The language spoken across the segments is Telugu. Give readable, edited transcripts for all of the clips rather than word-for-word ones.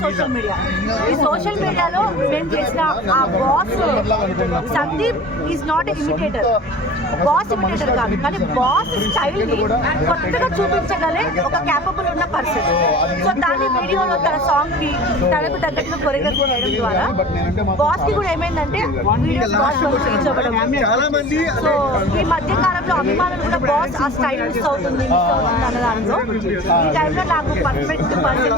సోషల్ మీడియాలో మేము చేసిన ఆ boss Sandeep is not imitator, boss imitator కాదు, కానీ బాస్ స్టైల్ ని కొత్తగా చూపించగలే ఒక క్యాపబుల్ ఉన్న పర్సన్. సో దాని వీడియోలో తన సాంగ్ కి తనకు తగ్గట్టుగా కొరియోగ్రఫీ చేయడం ద్వారా బాస్ కి కూడా ఏమైందంటే వీడియోస్ బాస్ రీచ్ అవ్వడం. సో ఈ మధ్య కాలంలో అభిమానులు కూడా బాస్ ఆ స్టైల్ మిస్ అవుతుంది అన్న దాంట్లో ఈ టైంలో నాకు perfect person.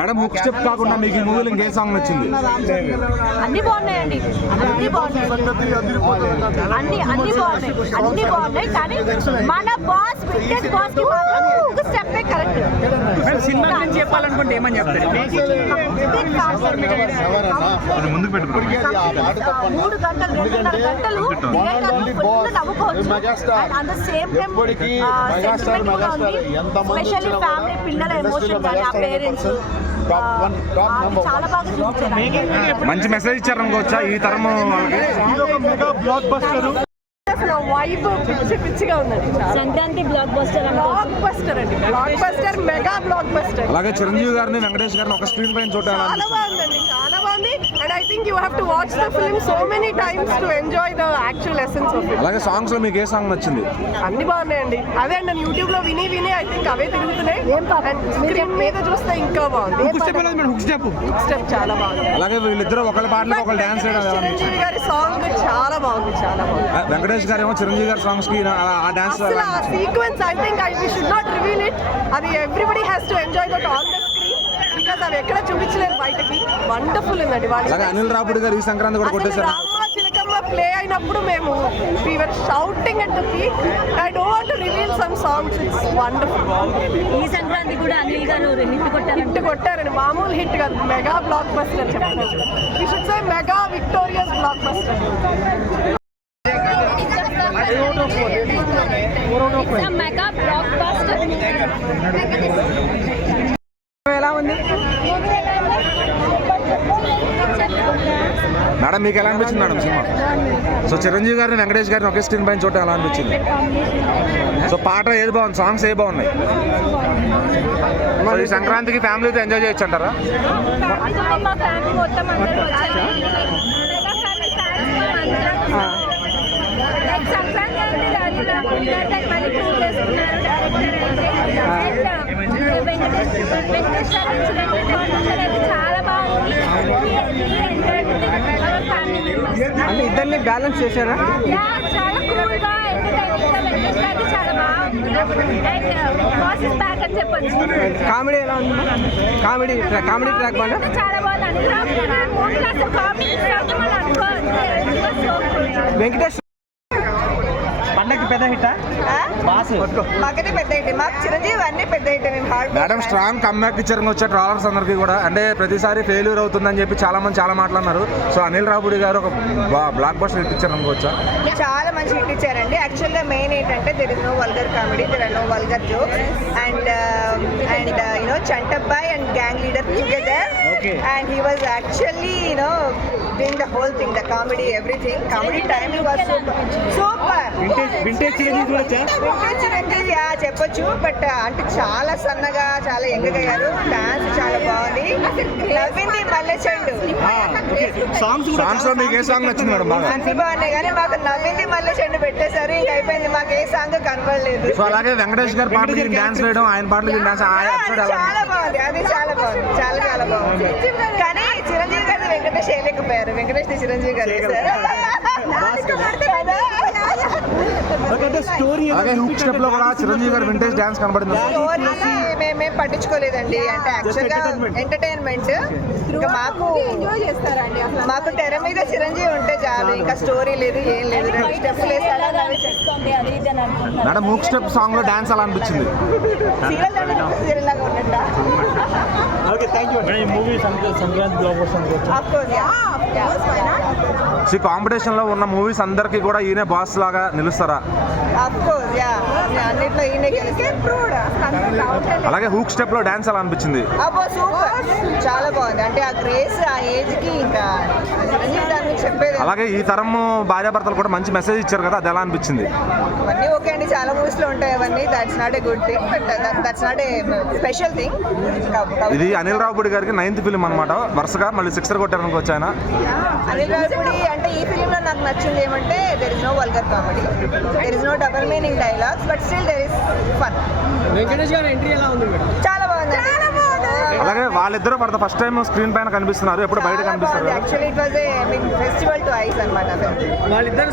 Madam hook step కాకుండా మీకు ఈ మూవీలో ఇంకే సాంగ్ నచ్చింది? అన్ని బాగున్నాయండి, అన్ని బాగున్నాయి, అన్ని బాగున్నాయి. కానీ మన బాస్ వింటేజ్ బాస్ కి మాత్రం ఒక స్టెప్ కరెక్ట్. సినిమా గురించి చెప్పాలనుకుంటే ఏమని చెప్తారు? 3 గంటలు 2.5 గంటలు నవ్వుకోవచ్చు. At the same time sentiment కూడా ఉంది. స్పెషల్లీ ఫ్యామిలీ పిల్లల ఎమోషన్ కానీ ఆ పేరెంట్స్ చాలా బాగా చూపించారు. మంచి మెసేజ్ ఇచ్చారు అనుకోవచ్చా ఈ తరం వైబ్ పిచ్చిగా ఉందండి. సంక్రాంతి బ్లాక్ బస్టర్ అండి, block buster, mega block buster. అలాగే చిరంజీవి గారిని వెంకటేష్ గారిని ఒక స్క్రీన్ పైన చూడాలి. చాలా బాగుందండి, చాలా బాగుంది. And I think you have to watch the film so many times to enjoy the actual essence of it. అలాగే సాంగ్స్ లో మీకు ఏ సాంగ్ నచ్చింది? అన్ని బాగున్నాయండి. అదే అండి యూట్యూబ్ లో విని ఐ థింక్ అవే తిరుగుతున్నాయి. స్క్రీన్ మీద చూస్తే ఇంకా బాగుంది. హుక్ స్టెప్ చాలా బాగుంది. అలాగే వీళ్ళిద్దరు ఒకళ్ళ పాటలు ఒకళ్ళు డాన్స్ చేయడం. చిరంజీవి గారి సాంగ్ చాలా బాగుంది, చాలా బాగుంది. వెంకటేష్ గారు ఏమో చిరంజీవి గారి సాంగ్స్ కి ఆ dance sequence I think we should not reveal it. అది everybody has to enjoy that on the screen because అవి ఎక్కడ చూపించలేరు బయటకి. వండర్ఫుల్ ఉందండి. అలాగే అనిల్ రాపుడి గారు ఈ సంక్రాంతి కూడా కొట్టేశారు. రామ చిలకమ్మ ప్లే అయినప్పుడు మేము we were shouting at the peak. I don't want to reveal some songs. It's wonderful. ఈ సంక్రాంతి కూడా అనిల్ గారు హిట్ కొట్టారండి. మామూలు హిట్ కాదు, మెగా బ్లాక్ బస్టర్ చెప్పారు. We should say mega victorious block buster. Mega block buster. ఎలా ఉంది మేడం మీకు ఎలా అనిపించింది మేడం సినిమా? సో చిరంజీవి గారిని వెంకటేష్ గారిని ఒకే స్క్రీన్ పైన చూడటం ఎలా అనిపించింది? సో పాట ఏది బాగుంది, సాంగ్స్ ఏ బాగున్నాయి? మరి సంక్రాంతికి ఫ్యామిలీతో ఎంజాయ్ చేయొచ్చు అంటారా? మా ఫ్యామిలీ మొత్తం అందరూ వచ్చారు. సంక్రాంతి అంటే మళ్ళీ ప్రూవ్ చేసుకున్నారు వెంకటేష్ చాలా బాగుంది. అంటే ఇద్దరిని బ్యాలెన్స్ చేశారా? చాలా కూల్ గా ఎంటర్టైనింగ్ గా వెంకటేష్ గారికి చాలా బాగుంది. ప్రాసెస్ బ్యాక్ అని చెప్పొచ్చు. కామెడీ ఎలా ఉంది? కామెడీ ట్రాక్ బాగుంది, చాలా బాగుంది. వెంకటేష్ పండగకి పెద్ద హిట్ మాకైతే పెద్ద హిట్, మాకు చిరంజీవి అన్ని పెద్ద హిట్. మేడం స్ట్రాంగ్ కమ్బ్యాక్ ఇచ్చారు వచ్చే ట్రాలర్స్ అందరికీ కూడా. అంటే ప్రతిసారి ఫెయిల్యూర్ అవుతుందని చెప్పి చాలా మంది చాలా మాట్లాడినారు. సో అనిల్ రాపుడి గారు ఒక బ్లాక్ బస్టర్ హిట్ ఇచ్చారు అనుకోవచ్చా? చాలా మంచి హిట్ ఇచ్చారండి. యాక్చువల్గా మెయిన్ ఏంటంటే there is no vulgar comedy, there are no vulgar jokes and you know Chantabbai and gang leader together and he was actually doing the whole thing, the comedy, everything. Comedy timing was super. Vintage చెప్పొచ్చు. బట్ అంటే చాలా సన్నగా చాలా ఎంగగా అయ్యారు. డాన్స్ చాలా బాగుంది. నవ్వింది మల్లెచెండు. సాంగ్స్ లో మీకు ఏ సాంగ్ నచ్చింది మేడం? అన్ని బాగున్నాయి కానీ మాకు నవ్వింది మల్లెచెండు పెట్టేశారు. ఇంకా అయిపోయింది, మాకు ఏ సాంగ్ కనబడలేదు. సో అలాగే వెంకటేష్ గారి పాటలకి డాన్స్ వేయడం, ఆయన పాటలకి డాన్స్ చాలా బాగుంది. అది చాలా బాగుంది, చాలా బాగుంది. కానీ చిరంజీవి గారిని వెంకటేష్ వేయలేకపోయారు. వెంకటేష్ ని చిరంజీవి గారు అలాగే హుక్ స్టెప్ లో కూడా చిరంజీవి గారు వింటేజ్ డాన్స్ కనబడింది. మేమేం పట్టించుకోలేదండి. అంటే యాక్చువల్గా ఎంటర్టైన్మెంట్. ఇంకా మాకు తెర మీద చిరంజీవి ఉంటే చాలు, ఇంకా స్టోరీ లేదు, ఏం లేదు. 2 steps madam hook step song లో డాన్స్ ఎలా అనిపించింది? సీరియల్ లాగా ఉన్నట్ట. కాంపిటీషన్ లో ఉన్న మూవీస్ అందరికి కూడా ఈయన బాస్ లాగా నిలుస్తారా? అన్నిట్లో ఈయన గెలిస్తే అలాగే హుక్ స్టెప్ లో డాన్స్ ఎలా అనిపించింది? సూపర్, చాలా బాగుంది. అంటే ఆ గ్రేస్, ఆ ఏజ్ కి ఇంకా చిరంజీవి దాని చెప్పేది అలాగే ఈ తరం భార్యాభర్తలు కూడా మంచి మెసేజ్ ఇచ్చారు కదా, అది ఎలా అనిపించింది? అవన్నీ ఓకే అండి, చాలా మూవీస్ లో ఉంటాయి అవన్నీ. That's not a good thing, but that's not a special thing. ఇది అనిల్ రావుపూడి గారికి 9th ఫిలిం అనమాట, వరుసగా మళ్ళీ 6 కొట్టారనుకో వచ్చి ఆయన. అనిల్ రావిపూడి అంటే ఈ ఫిలిం లో నాకు నచ్చింది ఏమంటే there is no vulgar comedy, there is no double meaning dialogues, but still there is fun. Venkatesh గారి ఎంట్రీ ఎలా ఉంది మేడం? చాలా బాగుంది. అలాగే వాళ్ళిద్దరూ for the first time screen పైన కనిపిస్తున్నారు, ఎప్పుడు బయట కనిపిస్తారు. Actually it was a festival to eyes అన్నమాట. వాళ్ళిద్దరు